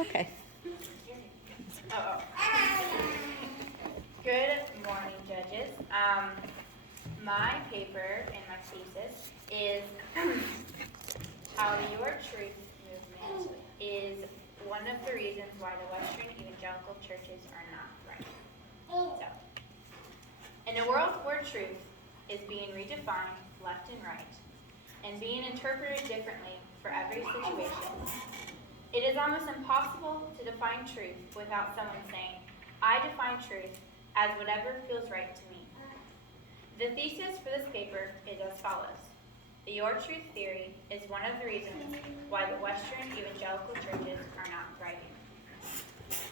Okay. Oh. Good morning, judges. My paper in my thesis is how the Your Truth movement is one of the reasons why the Western evangelical churches are not right. So, in a world where truth is being redefined left and right, and being interpreted differently for every situation, it is almost impossible to define truth without someone saying, I define truth as whatever feels right to me. The thesis for this paper is as follows. The Your Truth theory is one of the reasons why the Western evangelical churches are not thriving.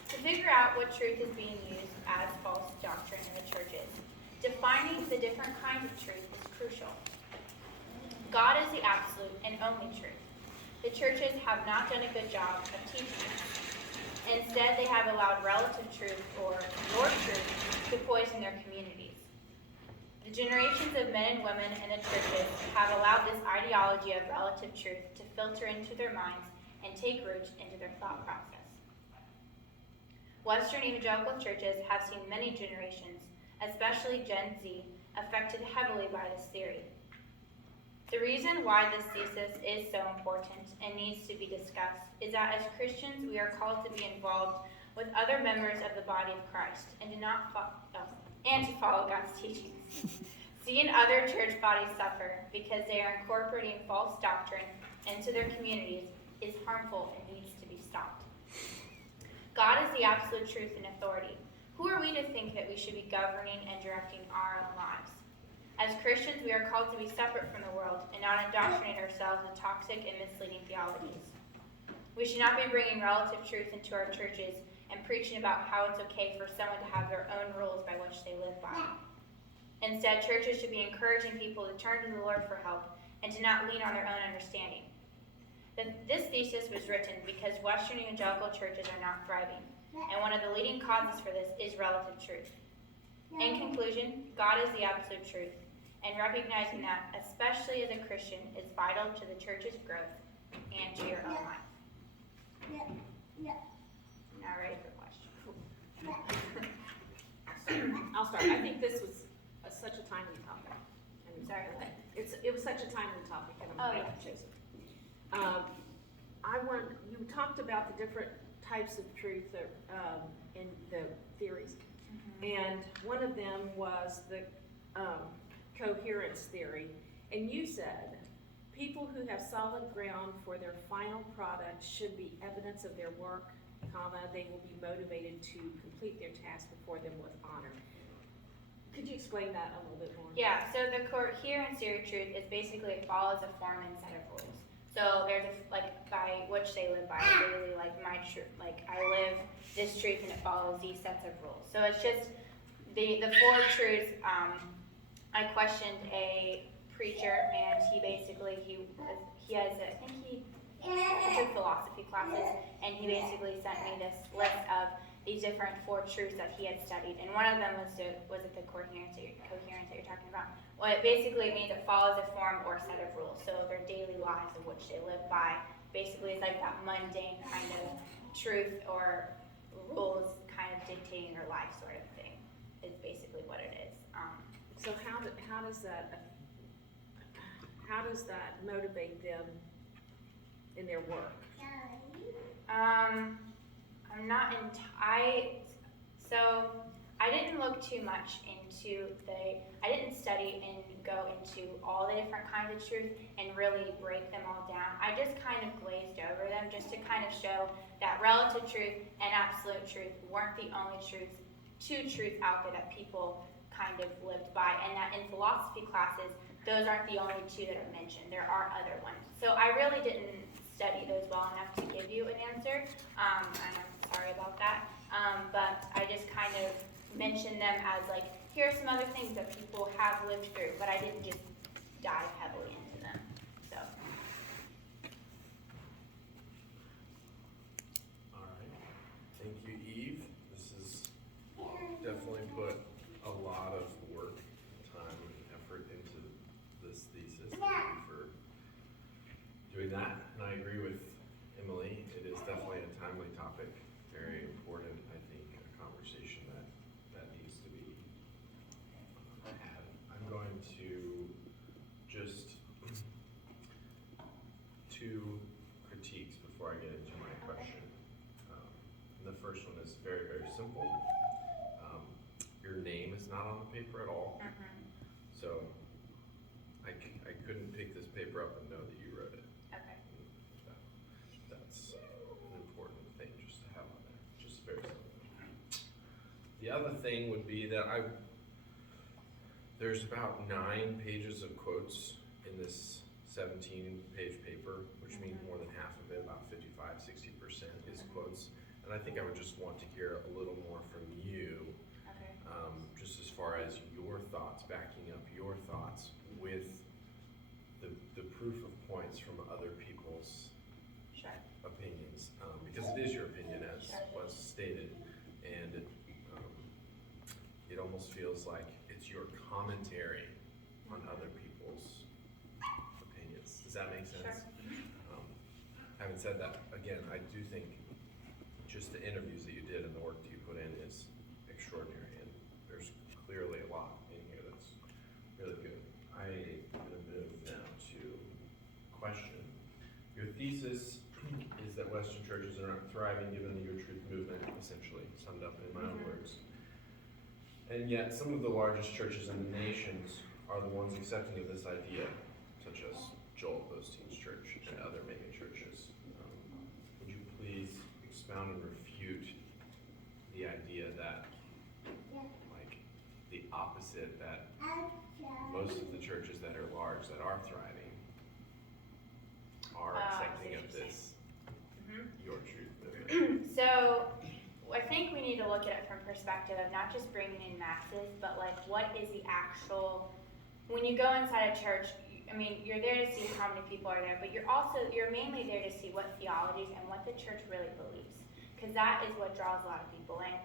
To figure out what truth is being used as false doctrine in the churches, defining the different kinds of truth is crucial. God is the absolute and only truth. The churches have not done a good job of teaching it. Instead, they have allowed relative truth, or your truth, to poison their communities. The generations of men and women in the churches have allowed this ideology of relative truth to filter into their minds and take root into their thought process. Western evangelical churches have seen many generations, especially Gen Z, affected heavily by this theory. The reason why this thesis is so important and needs to be discussed is that as Christians we are called to be involved with other members of the body of Christ and to follow God's teachings. Seeing other church bodies suffer because they are incorporating false doctrine into their communities is harmful and needs to be stopped. God is the absolute truth and authority. Who are we to think that we should be governing and directing our own lives? As Christians, we are called to be separate from the world and not indoctrinate ourselves with toxic and misleading theologies. We should not be bringing relative truth into our churches and preaching about how it's okay for someone to have their own rules by which they live by. Instead, churches should be encouraging people to turn to the Lord for help and to not lean on their own understanding. This thesis was written because Western evangelical churches are not thriving, and one of the leading causes for this is relative truth. In conclusion, God is the absolute truth, and recognizing that, especially as a Christian, is vital to the church's growth and to your own life. Now ready for questions. I'll start. I think this was such a timely topic. Sorry, what? It was such a timely topic, and I'm glad you chose it. You talked about the different types of truth in the theories, and one of them was the coherence theory, and you said people who have solid ground for their final product should be evidence of their work, they will be motivated to complete their task before them with honor. Could you explain that a little bit more? Yeah, so the coherence theory of truth is basically it follows a form and set of rules. So there's by which they live by daily, my truth, I live this truth and it follows these sets of rules. So it's just the four truths. I questioned a preacher, and he took philosophy classes, and he basically sent me this list of these different four truths that he had studied, and one of them was it the coherence that you're talking about? Well, it basically means it follows a form or set of rules, so their daily lives of which they live by. Basically, it's like that mundane kind of truth or rules kind of dictating their life sort of thing is basically what it is. So how does that motivate them in their work? I didn't look too much into I didn't study and go into all the different kinds of truth and really break them all down. I just kind of glazed over them just to kind of show that relative truth and absolute truth weren't the only two truths out there that people kind of lived by, and that in philosophy classes, those aren't the only two that are mentioned. There are other ones. So I really didn't study those well enough to give you an answer, and I'm sorry about that. But I just kind of mentioned them as here are some other things that people have lived through, but I didn't just dive heavily into them. So. All right. Thank you, Eve. This is definitely put a lot of work, time, and effort into this thesis. Thank you for doing that. And I agree with Emily. It is definitely a timely topic. very, very simple. Your name is not on the paper at all, so I couldn't pick this paper up and know that you wrote it. Okay. That's an important thing just to have on there, just very simple. The other thing would be that there's about 9 pages of quotes in this 17-page paper, which means more than half of it, about 55-60% is quotes. And I think I would just want to hear a little more from you, Okay. just as far as your thoughts, backing up your thoughts with the proof of points from other people's Sure. opinions, because it is your opinion as was stated, and it almost feels like it's your commentary on other people's opinions. Does that make sense? Sure. Having said that, again, I do think just the interviews that you did and the work that you put in is extraordinary, and there's clearly a lot in here that's really good. I'm going to move now to question. Your thesis is that Western churches are not thriving given the Your Truth movement, essentially, summed up in my own words. And yet, some of the largest churches in the nations are the ones accepting of this idea, such as Joel Osteen's church and other mega churches. Would you please expound and refute the idea that, like, the opposite, that most of the churches that are large, that are thriving, are accepting of this Your Truth movement? So, I think we need to look at it from perspective of not just bringing in masses, but like what is the actual, when you go inside a church, I mean, you're there to see how many people are there, but you're mainly there to see what theologies and what the church really believes. Because that is what draws a lot of people in.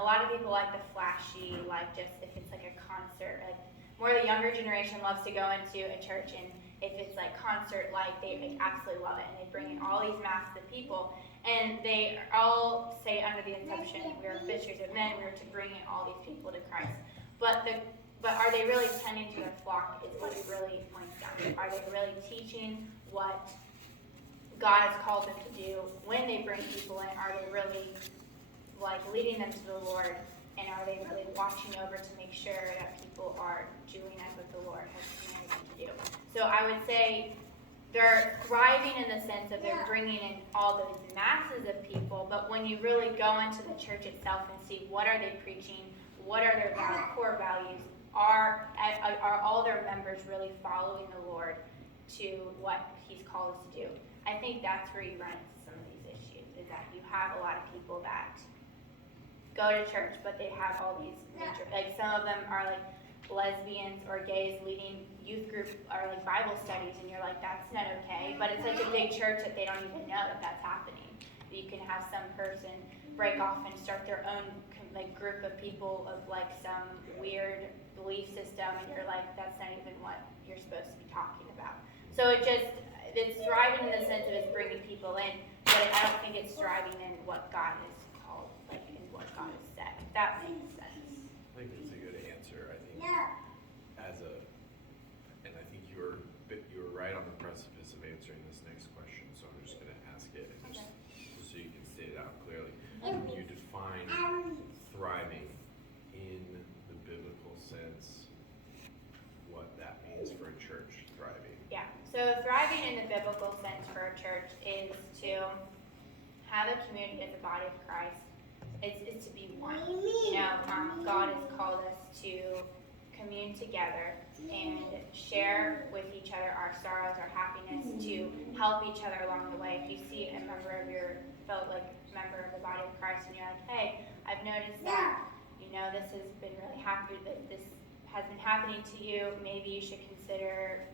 A lot of people like the flashy, like just if it's like a concert, like more the younger generation loves to go into a church, and if it's like concert, like they absolutely love it, and they bring in all these masses of people. And they all say under the assumption we are fishers of men, we are to bring in all these people to Christ. But are they really tending to their flock is what it really points down to. Are they really teaching what God has called them to do when they bring people in? Are they really like leading them to the Lord? And are they really watching over to make sure that people are doing as what the Lord has commanded them to do? So I would say they're thriving in the sense of they're bringing in all those masses of people, but when you really go into the church itself and see what are they preaching, what are their core values, are all their members really following the Lord to what He's called us to do? I think that's where you run into some of these issues, is that you have a lot of people that go to church, but they have all these major, like some of them are like lesbians or gays leading youth group or like Bible studies, and you're like, that's not okay. But it's such a big church that they don't even know that that's happening. You can have some person break off and start their own like group of people of like some weird belief system, and you're like, that's not even what you're supposed to be talking about. So it's thriving in the sense of it's bringing people in, but I don't think it's thriving in what God has called, like in what God has said. If that makes sense. I think it's a good answer. I think and I think you were right on the precipice of answering this next question, so I'm just going to ask it, and just so you can state it out clearly. When you define thriving in the biblical sense, what that means for a church thriving. Yeah. So thriving in the biblical sense for a church is to have a community as a body of Christ. It's to be one. You know, God has called us to commune together and share with each other our sorrows, our happiness, to help each other along the way. If you see a member of member of the body of Christ, and you're like, hey, I've noticed that, you know, this has been really happy, that this has been happening to you, maybe you should consider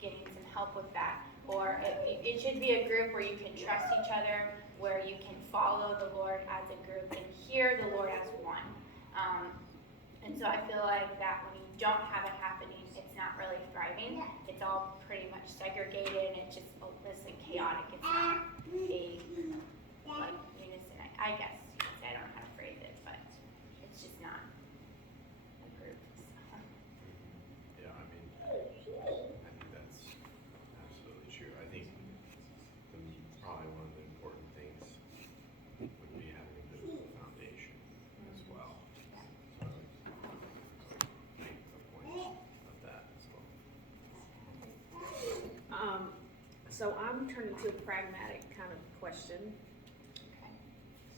getting some help with that. Or it should be a group where you can trust each other, where you can follow the Lord as a group and hear the Lord as one. And so I feel like that when you don't have it happening, it's not really thriving. It's all pretty much segregated, and it's just this and chaotic. It's not a like unison. I guess you could say, I don't know how to phrase it, but it's just not a group. So. Yeah, I mean, I think that's absolutely true. I think probably one of the important things would be having a biblical foundation. So I'm turning to a pragmatic kind of question. Okay.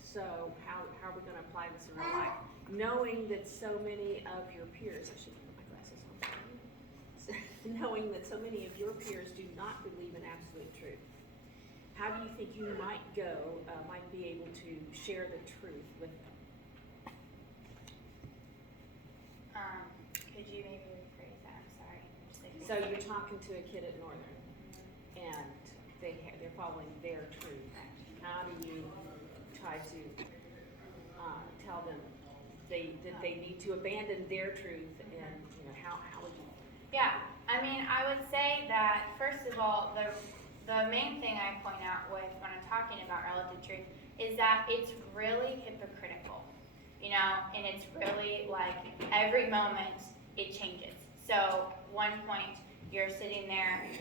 So how are we gonna apply this in real life? Knowing that so many of your peers, I should put my glasses on. Knowing that so many of your peers do not believe in absolute truth, how do you think you might be able to share the truth with them? Could you maybe rephrase that? I'm sorry. Just like So you're talking to a kid at Northern, and they're following their truth. How do you try to tell them that they need to abandon their truth, and how would you? Yeah, I mean, I would say that first of all, the main thing I point out with when I'm talking about relative truth is that it's really hypocritical, and it's really like every moment it changes. So one point you're sitting there and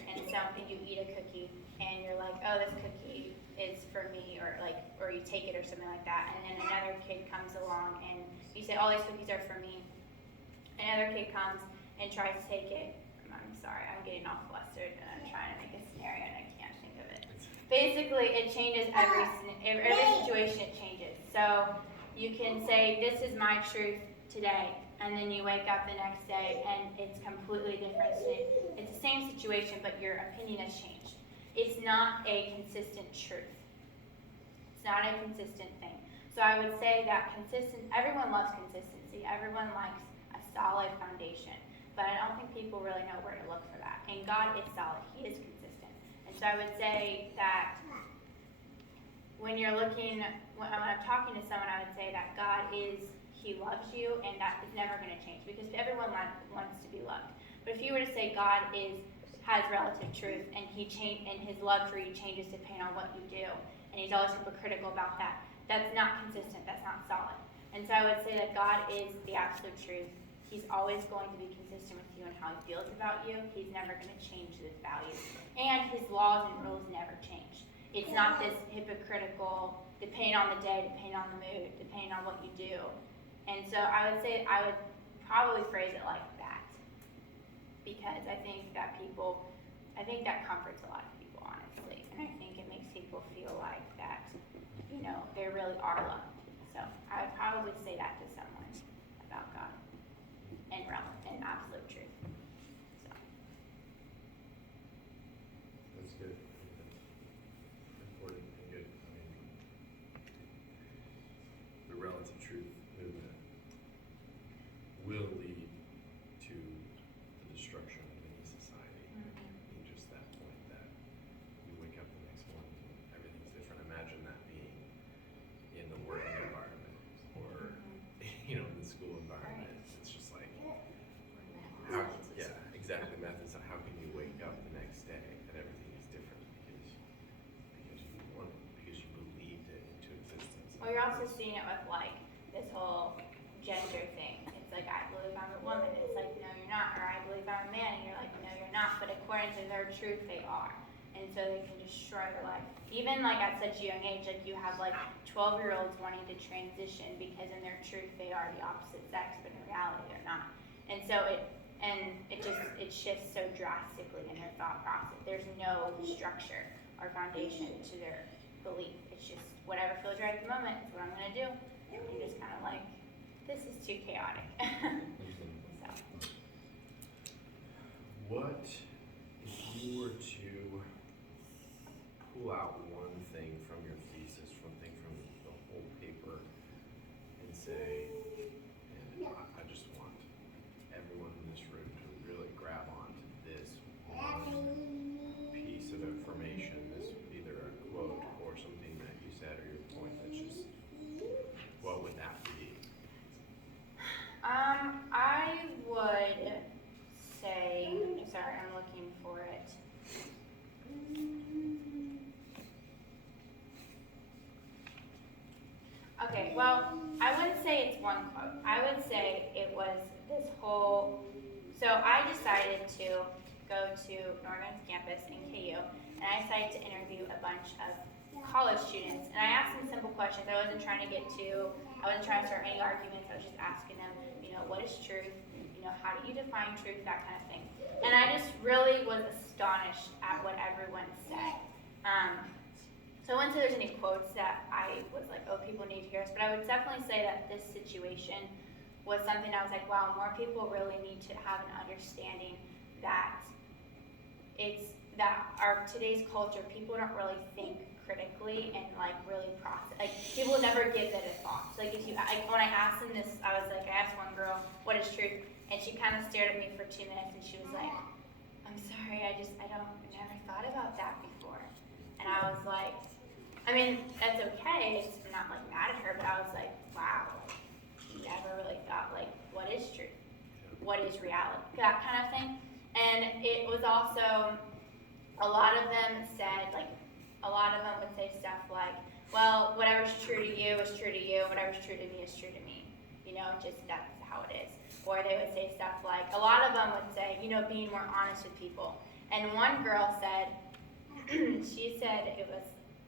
you eat a cookie and you're like, oh, this cookie is for me, or you take it or something like that, and then another kid comes along and you say, all these cookies are for me. Another kid comes and tries to take it. I'm sorry, I'm getting all flustered and I'm trying to make a scenario and I can't think of it. Basically, it changes every situation. It changes. So you can say, this is my truth today, and then you wake up the next day and it's completely different. It's the same situation, but your opinion has changed. It's not a consistent truth. It's not a consistent thing. So I would say that everyone loves consistency. Everyone likes a solid foundation. But I don't think people really know where to look for that. And God is solid. He is consistent. And so I would say that when I'm talking to someone, I would say that He loves you, and that is never going to change, because everyone wants to be loved. But if you were to say God has relative truth, and His love for you changes depending on what you do, and He's always hypocritical about that, that's not consistent, that's not solid. And so I would say that God is the absolute truth. He's always going to be consistent with you and how He feels about you. He's never going to change His values. And His laws and rules never change. It's not this hypocritical, depending on the day, depending on the mood, depending on what you do. And so I would probably phrase it like that, because I think that comforts a lot of people, honestly. And I think it makes people feel like that, they really are loved. So I would probably say that to someone about God and absolute truth. So. That's good. That's important and good. I mean, the relative truth movement will lead to the destruction of any society. In just that point that you wake up the next morning and everything's different. Imagine that being in the working environment or in the school environment. It's just like, exactly. Methods. How can you wake up the next day and everything is different because you believed it into existence. Well, you're also seeing it with this whole gender thing. It's like, I believe I'm a woman. It's like, no, you're not. Or I believe I'm a man, and you're like, no, you're not. But according to their truth, they are. And so they can destroy your life. Even at such a young age, you have 12-year-olds wanting to transition because in their truth they are the opposite sex, but in reality they're not. And so it shifts so drastically in their thought process. There's no structure or foundation to their belief. It's just whatever feels right at the moment is what I'm going to do. And you're just kind of like, this is too chaotic. So. What if you were to pull out one thing from your thesis, one thing from the whole paper, and say, and I just want everyone in this room to really grab onto this one piece of information, this either a quote or something that you said or your point that's just, what would that be? I would say, sorry, I'm looking for it. Okay, well, I wouldn't say it's one quote. I would say it was this whole, so I decided to go to Northern's campus in KU, and I decided to interview a bunch of college students, and I asked them simple questions. I wasn't trying to start any arguments. I was just asking them, what is truth? how do you define truth, that kind of thing. And I just really was astonished at what everyone said. So I wouldn't say there's any quotes that I was like, oh, people need to hear this, but I would definitely say that this situation was something I was like, wow, more people really need to have an understanding that our today's culture, people don't really think critically and like really process. Like people never give it a thought. So, like when I asked them this, I asked one girl, what is truth? And she kind of stared at me for 2 minutes and she was like, I'm sorry, I never thought about that before. And I was like, I mean, that's okay. I'm not like mad at her, but I was like, wow, never really thought like, what is truth? What is reality? That kind of thing. And it was also, a lot of them would say stuff like, well, whatever's true to you is true to you, whatever's true to me is true to me. Just that's how it is. Or they would say stuff like, a lot of them would say, being more honest with people. And one girl said, she said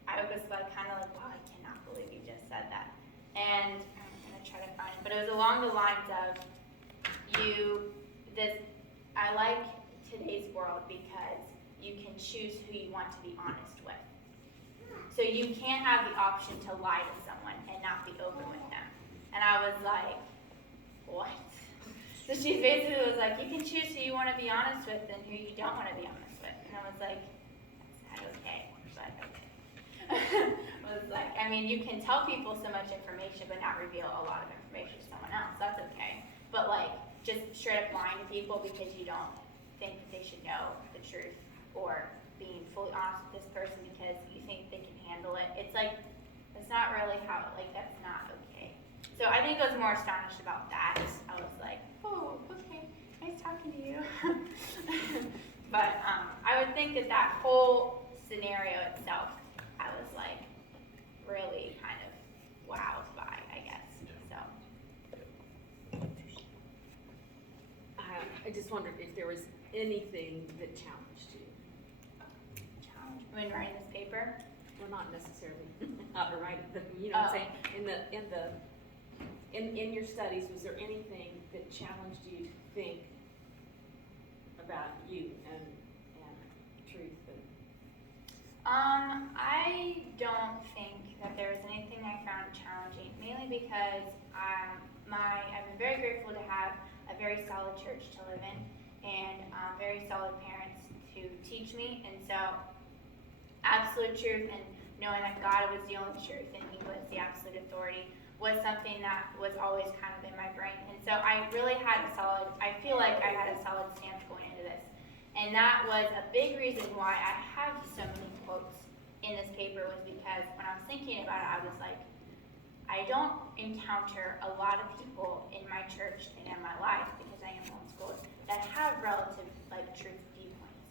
I was like kind of like, wow, I cannot believe you just said that. And I'm gonna try to find it, but it was along the lines of, I like today's world because you can choose who you want to be honest with. So you can't have the option to lie to someone and not be open with them. And I was like, what? So she basically was like, you can choose who you want to be honest with and who you don't want to be honest with. And I was like, that's not okay, but okay. You can tell people so much information but not reveal a lot of information to someone else. That's okay. But just straight up lying to people because you don't think that they should know the truth, or being fully honest with this person because you think they can handle it. It's like, that's not really how, that's not okay. So I think I was more astonished about that. I was like, oh, okay, nice talking to you. But I would think that whole scenario itself, I was like, really kind of wowed by, I guess. So. I just wondered if there was anything that challenged you. Challenge when writing this paper? Well, not necessarily how to write it, but what I'm saying, in your studies, was there anything that challenged you to think about you and truth? I don't think that there was anything I found challenging, mainly because I've been very grateful to have a very solid church to live in, and very solid parents to teach me. And so absolute truth and knowing that God was the only truth and He was the absolute authority was something that was always kind of in my brain. And so I really I feel like I had a solid stance going into this. And that was a big reason why I have so many quotes in this paper, was because when I was thinking about it, I was like, I don't encounter a lot of people in my church and in my life, because I am homeschooled, that have relative truth viewpoints.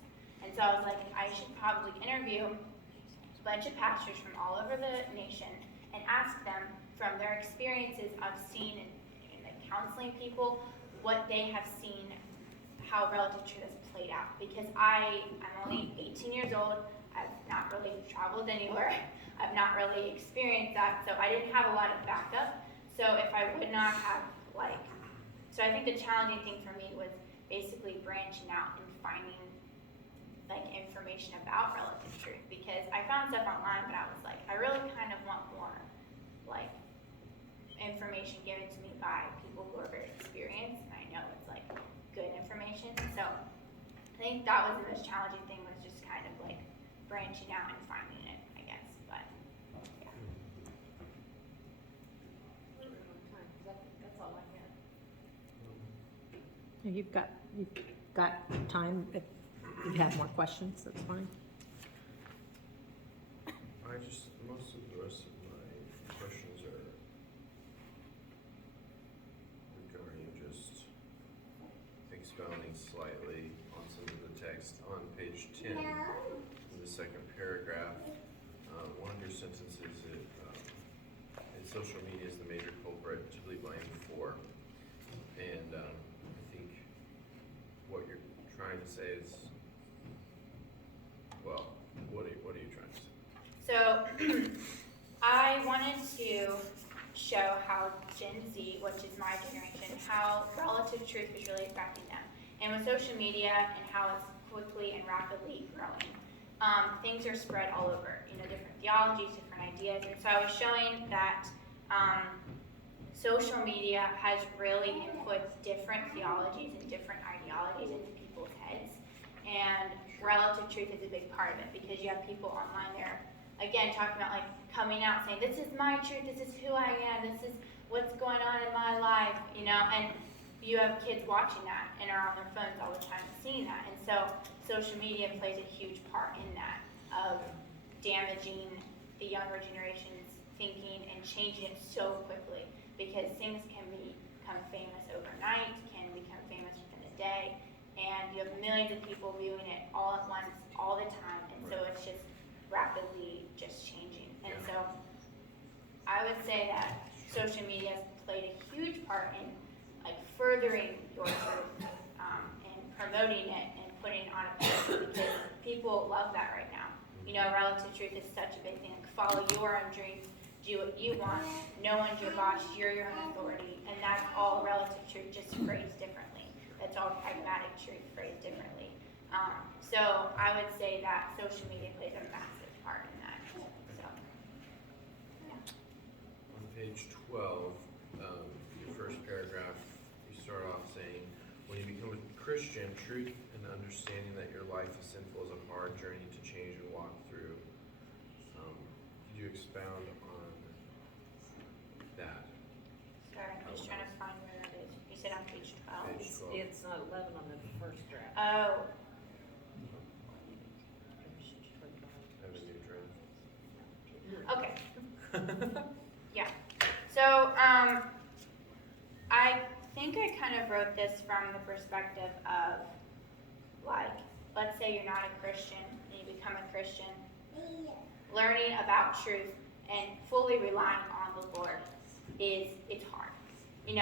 And so I was like, I should probably interview a bunch of pastors from all over the nation and ask them from their experiences of seeing and counseling people, what they have seen, how relative truth has played out. Because I'm only 18 years old, I've not really traveled anywhere, I've not really experienced that, so I didn't have a lot of backup. So if I would not have so I think the challenging thing for me was basically branching out and finding information about relative truth, because I found stuff online, but I was like, I really kind of want more information given to me by people who are very experienced, and I know it's good information. So I think that was the most challenging thing, was just kind of branching out and finding it, I guess. But yeah. That's all I had. You've got time. If you have more questions, that's fine. Most of the rest of my questions are regarding just expounding slightly on some of the text on page 10, in the second paragraph. One of your sentences, in social media is the major culprit to be blamed for. And I think what you're trying to say is, well, what are you trying to say? So I wanted to show how Gen Z, which is my generation, how relative truth is really affecting them. And with social media and how it's quickly and rapidly growing, things are spread all over, different theologies, different ideas. And so I was showing that social media has really input different theologies and different ideologies into people's heads. And relative truth is a big part of it, because you have people online there, again, talking about like coming out saying, this is my truth, this is who I am, this is what's going on in my life, and you have kids watching that and are on their phones all the time seeing that. And so social media plays a huge part in that, of damaging the younger generation's thinking and changing it so quickly, because things can become famous overnight, can become famous within a day, and you have millions of people viewing it all at once, all the time, and so it's just rapidly just changing. And so I would say that social media has played a huge part in like furthering your truth, and promoting it and putting it on a pedestal, because people love that right now. Relative truth is such a big thing. Like, follow your own dreams, do what you want, no one's your boss, you're your own authority, and that's all relative truth, just phrased differently. That's all pragmatic truth phrased differently. So I would say that social media plays a massive part in that. So, yeah. On page 12, your first paragraph, you start off saying, when you become a Christian, truth and understanding that your life is sinful is a hard journey to change and walk through. Could you expound on that? Sorry, I'm just trying to find where that is. You said on page 12. Page 12. It's 11 on the first draft. Oh, Have a new draft. okay. Yeah. So, I think I kind of wrote this from the perspective of, like, let's say you're not a Christian and you become a Christian, learning about truth and fully relying on the Lord it's hard. And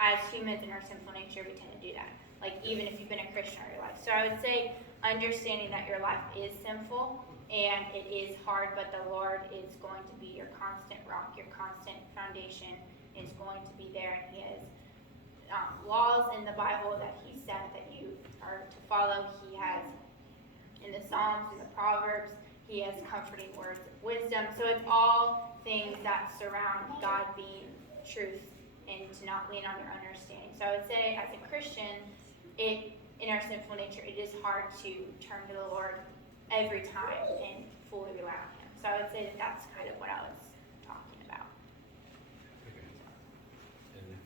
as humans in our sinful nature, we tend to do that. Like, even if you've been a Christian all your life. So I would say understanding that your life is sinful and it is hard, but the Lord is going to be your constant rock, your constant foundation is going to be there, and He has laws in the Bible that He said that you are to follow. He has in the Psalms and the Proverbs, He has comforting words of wisdom. So it's all things that surround God being truth and to not lean on your understanding. So I would say as a Christian, in our sinful nature, it is hard to turn to the Lord every time and fully rely on Him. So I would say that that's kind of what I was talking about. Okay. And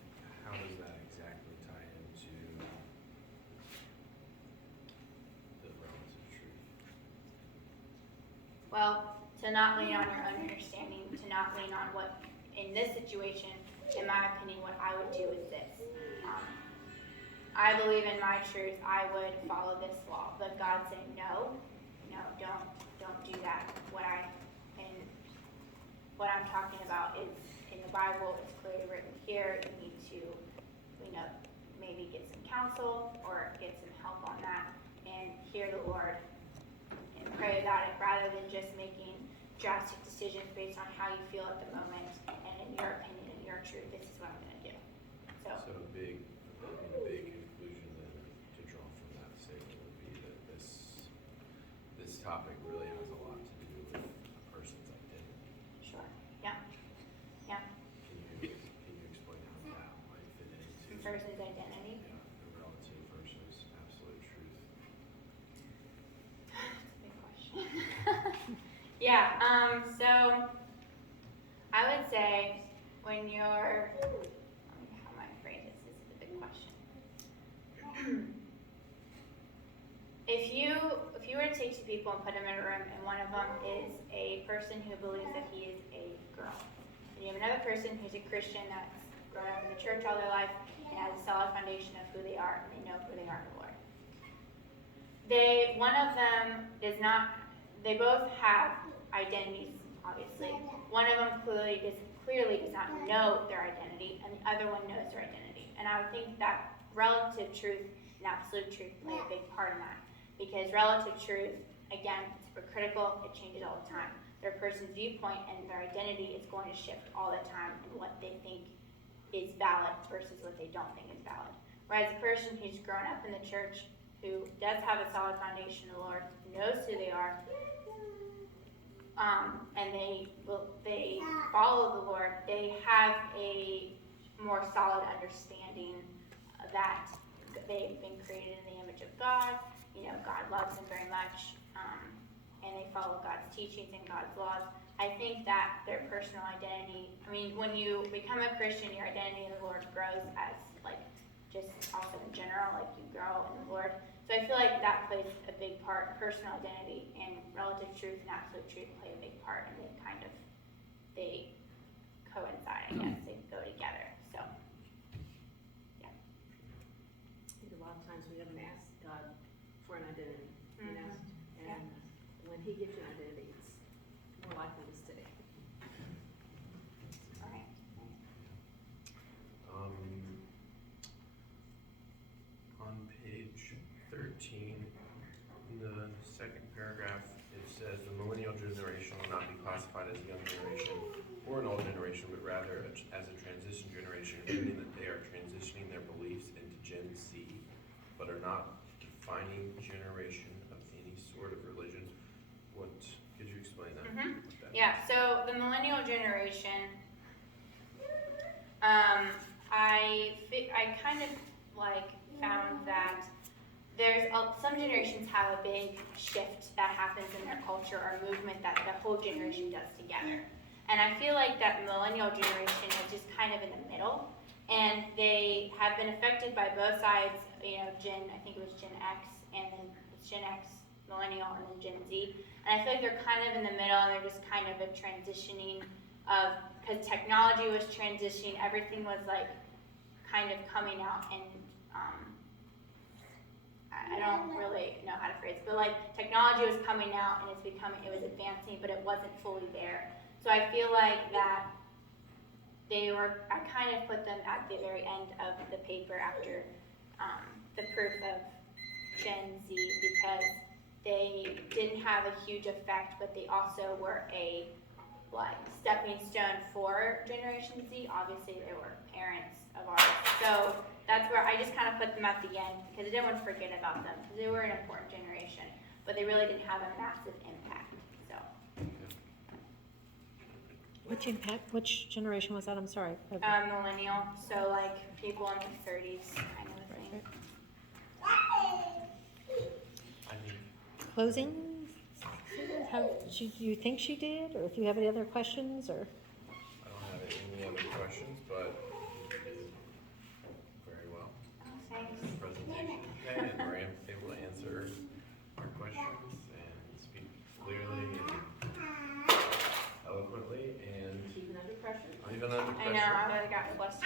how does that exactly tie into the relative truth? Well, to not lean on your own understanding, to not lean on what, in this situation, in my opinion, what I would do is this. I believe in my truth, I would follow this law, but God saying, no, don't do that. What I'm talking about is in the Bible, it's clearly written here. You need to, maybe get some counsel or get some help on that and hear the Lord and pray about it, rather than just making drastic decisions based on how you feel at the moment and in your opinion and your truth, this is what I'm going to do. So So a big conclusion then to draw from that statement would be that this topic really has a lot to do with a person's identity. sure, yeah. Can you explain how that might fit into Person's identity. the relative versus absolute truth? That's a big question. Yeah, so I would say when you're, how am I phrase this? This is a big question. If you were to take two people and put them in a room, and one of them is a person who believes that he is a girl, and you have another person who's a Christian that's grown up in the church all their life and has a solid foundation of who they are, and they know who they are in the Lord. One of them does not. They both have identities, obviously. One of them clearly does not know their identity, and the other one knows their identity. And I would think that relative truth and absolute truth play a big part in that. Because relative truth, again, it's hypocritical, it changes all the time. The their person's viewpoint and their identity is going to shift all the time in what they think is valid versus what they don't think is valid. Whereas a person who's grown up in the church, who does have a solid foundation in the Lord, knows who they are, and they follow the Lord, they have a more solid understanding that they've been created in the image of God. God loves them very much, and they follow God's teachings and God's laws. I think that their personal identity, when you become a Christian, your identity in the Lord grows as, just also in general, you grow in the Lord. So I feel like that plays a big part. Personal identity and relative truth and absolute truth play a big part, and they coincide, I guess. They go together. So, yeah. I think a lot of times we haven't asked God for an identity, and when He gives you an identity, it's more likely to stick. All right. On page 13, in the second paragraph, it says the millennial generation will not be classified as a young generation or an old generation, but rather as a transition generation, meaning that they are transitioning their beliefs into Gen Z, but are not defining generation of any sort of religion. Could you explain that? Mm-hmm. Yeah, so the millennial generation, I kind of found that there's some generations have a big shift that happens in their culture or movement that the whole generation does together. And I feel like that millennial generation is just kind of in the middle, and they have been affected by both sides, I think it was Gen X, and then it's Gen X, millennial, and then Gen Z. And I feel like they're kind of in the middle, and they're just kind of a transitioning because technology was transitioning, everything was kind of coming out, and I don't really know how to phrase it, but technology was coming out and it was advancing, but it wasn't fully there. So I feel like that I kind of put them at the very end of the paper after the proof of Gen Z, because they didn't have a huge effect, but they also were a stepping stone for Generation Z. Obviously, they were parents of ours. So that's where I just kind of put them at the end, because I didn't want to forget about them, because they were an important generation, but they really didn't have a massive impact. So. Which generation was that? I'm sorry. Millennial, so people in their 30s kind of a thing. Closing? Do you think she did, or if you have any other questions, or? I don't have any other questions, but you did very well. Oh, thanks. Presentation today, and we're able to answer our questions and speak clearly and eloquently and Even under pressure. even under pressure. I know, I got flustered.